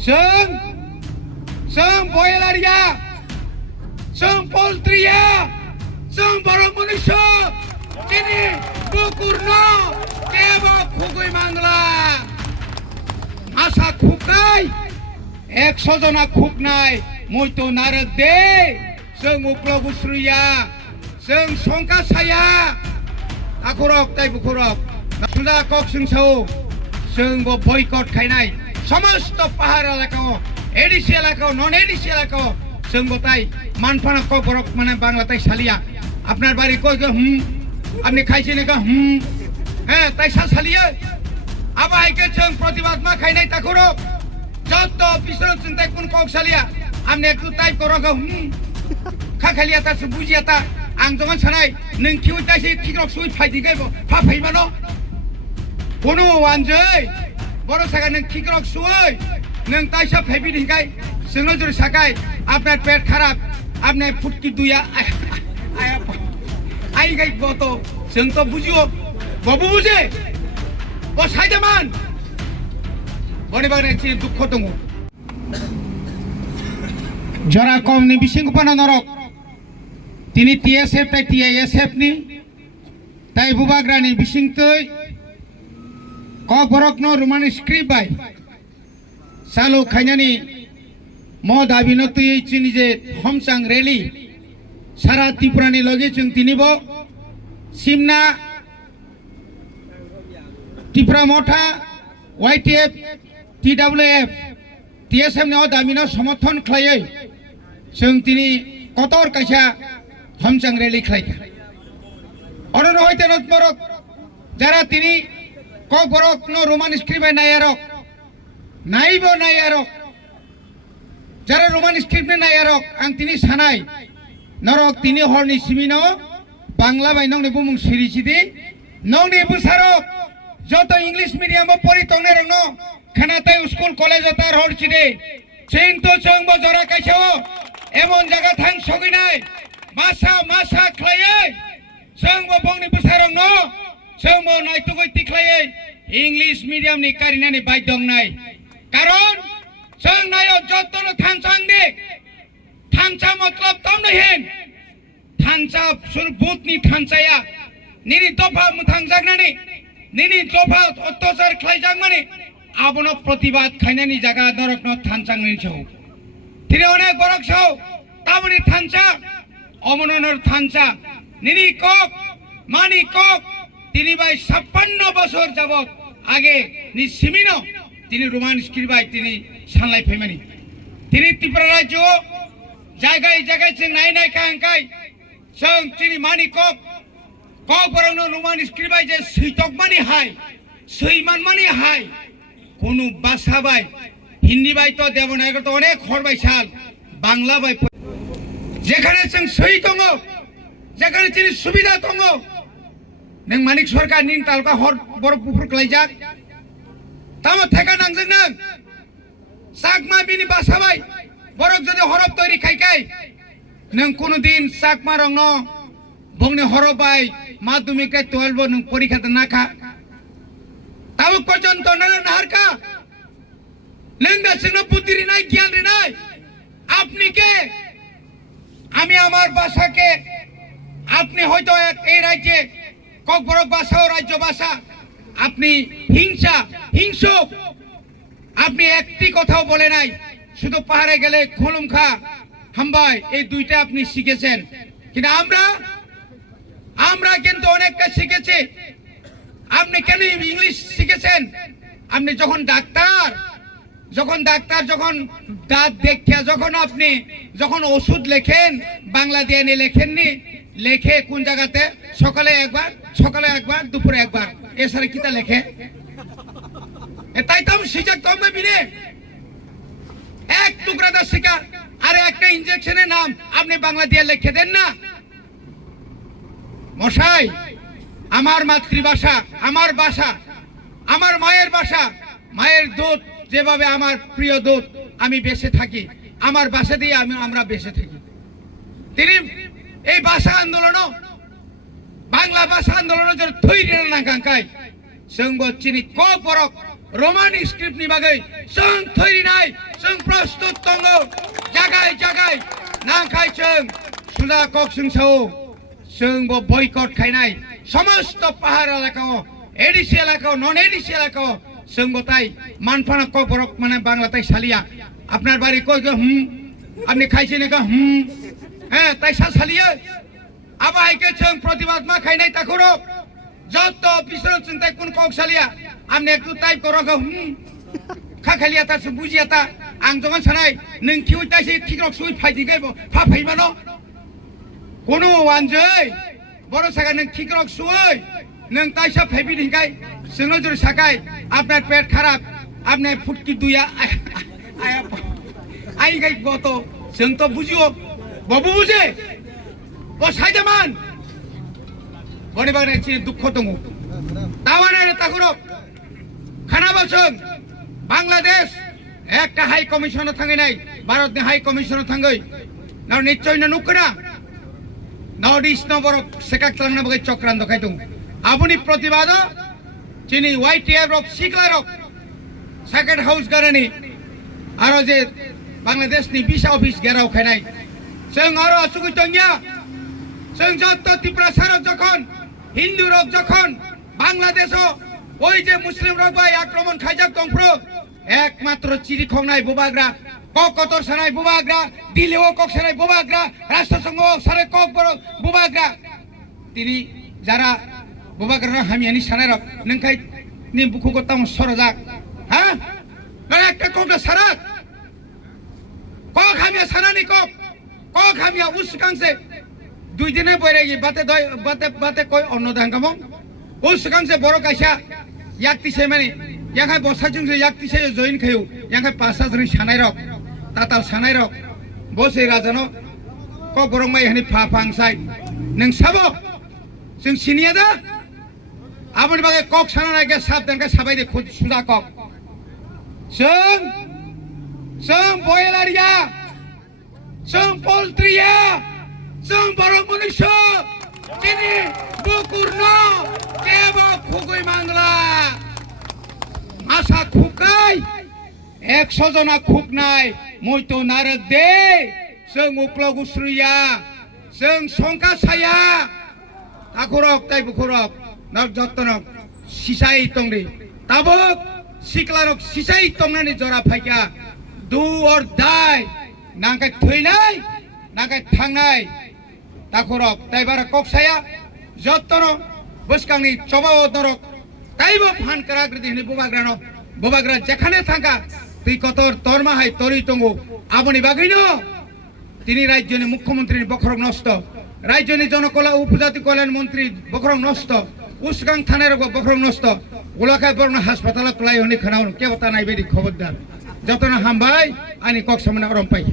जों बयलारिया जों पल्ट्रिया जों बर' मनुष्य दिनै बुकुरनो जेबो खुगै मांला आसा खुबनाय 100 जना खुबनाय मयथ' नारक दे जों उप्लग उस्रुया जों संका साया आखरक ताइ बुखरक सुजा कक जोंसौ जों बयकट खायनाय समस्त पाहाड़ एलाकाओ एडिसी एलाकाओ नन एडिसी एलाकाओ जों बताई मानफाना कक बरक माने बांलाताई सालिया আপনার বাড়ি কই গে আপনি খাইছেন গে হ্যাঁ তাই সালিয়া আবাইকে जों প্রতিবাদ মা খাইনাই তাকরো যত পিছন চিন্তাই কোন কক সালিয়া আপনি একটু টাইপ করো গে খাখালিয়া তা বুঝিয়া তা आं जगन सानाय नों किउ ताइसे किग्रक सुइ फाइदि गैबो फा फैमानो कोनो वानजै बरो सागा नों किग्रक सुइ नों ताइसा फैबि दिगाय जोंनो जर सागाय आपनार पेट खराब आपने फुटकी दुया आया आई गई बतो जों तो बुझियो बबु बुझे ब साइदामान बने बागने चि दुख दङ जरा कमनि बिसिंगपना नरक তিনি টিএসএফ তাই টিআইএসএফ নি তাই বুবাগ্রানি বিসিংতৈ কক বরকনো রোমান স্ক্রিপ্ট বাই সালো খাইনানি ম দাবিনতৈ চিনি যে हमचां रैली सारा त्रिपुरानि लगे जों तिनिब सिमना त्रिपुरा मथा वाइटिएफ टिडब्लिउएफ टिएसएफ नि दाबिनो समर्थन खालायै जों तिनि कतर कायसा हमचां रैली खालायखा अरन हयते नतबरक जारा तिनि কক বরক नो रोमान स्क्रिप्ट बाय नायारक नाइबो नायारक जारा रोमान स्क्रिप्ट नायारक आं तिनि सानाय नरक तिनि हरनि सिमिनो बांला बाय नंनि बुमुं सिरिसिदि नंनि बुसारक जत इंग्लिश मीडियम परि तंने रंनो खानाताय स्कुल कलेज तार हरसिदि चिंतो जोंबो जरा कायसो एमन जागा थां सगैनाय मासा मासा खालायै जोंबो बंनि बुसारंनो जोंबो नायतुगै तिख्लायै इंग्लिश मीडियम नि कारिनानि बाय दंनाय कारण जों नायो जतनो थांचांदि थांचा मतलब तमने हेन थांचा सुर बुतनि थांचाया निनि दफा मुथांजागनानि निनि दफा अत्याचार खालायजागमानि आबनो प्रतिबाद खायनानि जागा नरकनो थांचांनि छौ तिनि अनेक बरक छौ तामनि थांचा अमननर थांचा निनि কক मानि কক তিনি বাই 56 বছর যাবত আগে নি সিমিনো তিনি রোমান স্ক্রিপ্ট বাই তিনি সানলাই ফেমানি তিনি ত্রিপুরা রাজ্য জায়গায় জায়গায় जों नाय खांखाय जों তিনি मानि কক বরংनो রোমান স্ক্রিপ্ট বাই যে সৈতক মানি হাই সৈমান মানি হাই কোনো ভাষা বাই হিন্দি বাই তো দেবনাগর তো অনেক হরবাই সাল বাংলা বাই যেখানে जों সই দङ যেখানে তিনি সুবিধা দङ नों मानिक सरकार निन तालुका हर बर पुफुर खालायजाक तामा थेका नांजों नों साकमा बिनि बासाबाय बरक जदि हरब तैरि खायखाय नों कोनो दिन साकमा रंनो बंनि हरबाय माध्यमिक 12 नों परीक्षा नाखा ताबो पर्यन्त नों नाहारका नों दासिमनो बुद्धि रिनाय জ্ঞান रिनाय আপনি কে আমি আমার ভাষাকে আপনি হয়তো এই রাজ্যে কক বরক ভাষা ও রাজ্য ভাষা আপনি হিংসা হিংসুক আপনি একটি কথাও বলে নাই শুধু পাহাড়ে গেলে খুলুমখা হামবাই এই দুইটা আপনি শিখেছেন কিন্তু আমরা কিন্তু অনেকটা শিখেছি আপনি কেন ইংলিশ শিখেছেন আপনি যখন ডাক্তার যখন দাঁত দেখে যখন আপনি যখন ওষুধ লেখেন বাংলা দিয়ে নি লেখেননি লেখে কোন জায়গাতে সকালে একবার দুপুরে একবার এছাড়া কিতা লেখে তাই তো আমি শিখা কম বিনে এক টুকরা দা শিখা আর একটা ইনজেকশনের নাম আপনি বাংলা দিয়ে লিখে দেন না মশাই আমার মাতৃভাষা আমার ভাষা আমার মায়ের ভাষা মায়ের দুধ যেভাবে আমার প্রিয় দুধ আমি বেঁচে থাকি আমার ভাষা দিয়ে আমরা বেঁচে থাকি তিনি এই ভাষা আন্দোলন বাংলা ভাষা আন্দোলন জোর থইরে না কাঙ্কাই जोंबो चिनि কক बरक रोमान स्क्रिप्ट नि बागै जों थैनाय खायनाय नांखाय जों सुला कक जों साव जों बयकट खायनाय समस्त पाहाड़ एलाकाओ एडिसि एलाकाओ नन एडिसि एलाकाओ जों गताय मानफाना कक बरक माने बांलाताय सालिया আপনার বাড়ি কই গো আপনি খাইছেন গো হ্যাঁ তাই সালিয়া আবাইকে जों প্রতিবাদ মা খাইনাই তাকরো যত পিছন চিন্তায় কোন কক সালিয়া আপনি একটু টাইপ করো গো খাখালিয়া তা বুঝিয়া তা आं जगन सानाय नों किउ ताइसे किग्रक सुइ फाइदिगे फा फैमानो कोनो वानजै बर सागा नों किग्रक सुइ नों ताइसा फैबिदिगाय जोंनो जर सागाय आपनार पेट खराब आपने फुटकी दुया आई गाय गतो जों तो बुझियो बबु बुझे ओ साइदामान बने बागने चि दुख दङ दावाना तागुरो खानाबासों बांग्लादेश एक हाई कमिशनर थांगे नाई भारत ने हाई कमिशनर थांगे नाउ निश्चय न नुकना नॉर्थ ईस्ट न बरो सेकाक तलांगना बगे चक्रान्त खाइदों आबुनि प्रतिबाद चिनि वाइटिएफ रक सिकला रक सेकेंड हाउस गारनि आरो जे बांग्लादेश नि भिसा ऑफिस गेराव खाइनाय जों आरो असुगितनिया जों जत त्रिपुरा सारक जखन हिंदू रक जखन बांग्लादेशो ओइ जे मुस्लिम रक बाय आक्रमण खाइजाक दंफ्रो एकमात्र चिरि खंनाय बुबाग्रा ककतर सानाय बुबाग्रा दिल्लीओ कक सानाय बुबाग्रा राष्ट्रसंघ सारे कक बरो बुबाग्रा तिनि जारा बुबाग्रा हामियानि सानाय रक नोंखाय नि बुखुको ताम सरजाक हा नों एकटा कक साराक कक हामिया सानानि कक हामिया उसकांसे दुइ दिने बयरागि बाते कय अन्नदांगामो उसकांसे बरो कायसा याक्ति सेमानि यहाँ बसाजों जो याक्ति से जॉइन खायो यहाँ पासा जन सानाय रक ताताल सानाय रक बसे राजानो को गरम माय हनि फाफां साइ नों साबो जों सिनिया दा आबनि बागे कक सानाय के साबदान के साबाय दे खुद सुदा कक जों बयलारिया जों पोल्ट्रिया जों बर मनुष्य तिनि बुकुरनो केबो खुगै मांगला आशा खुकाय 100 जना खुकनाय मयतो नारक दे जों उक्ल गुस्रुया जों संका साया ताखरक ताइ बुखरक नक जतनक सिसाय तंगरि ताबक सिकलारक सिसाय तंगनानि जरा फाइका दु और दाय नांगाय थैनाय नांगाय थांनाय ताखरक ताइबारा ककसाया जतन बसकांनि चबाव दरक ताइबो फान कराग्रदि हनि बुबाग्रा जेखाने थांगा तुई कतर तरमा हाय तरि तंगो आबनि बागैनो तिनि राज्यनि मुख्यमंत्री बखरक नष्ट राज्यनि जनकला उपजाति कल्याण मंत्री बखरक नष्ट उसगां थानाय बखरक नष्ट गोलाखाय बरन हासपाताल क्लाय हनि खोनाव केबता नायबायदि खबरदार जतन हामबाय आनि कक सामना रम पाइ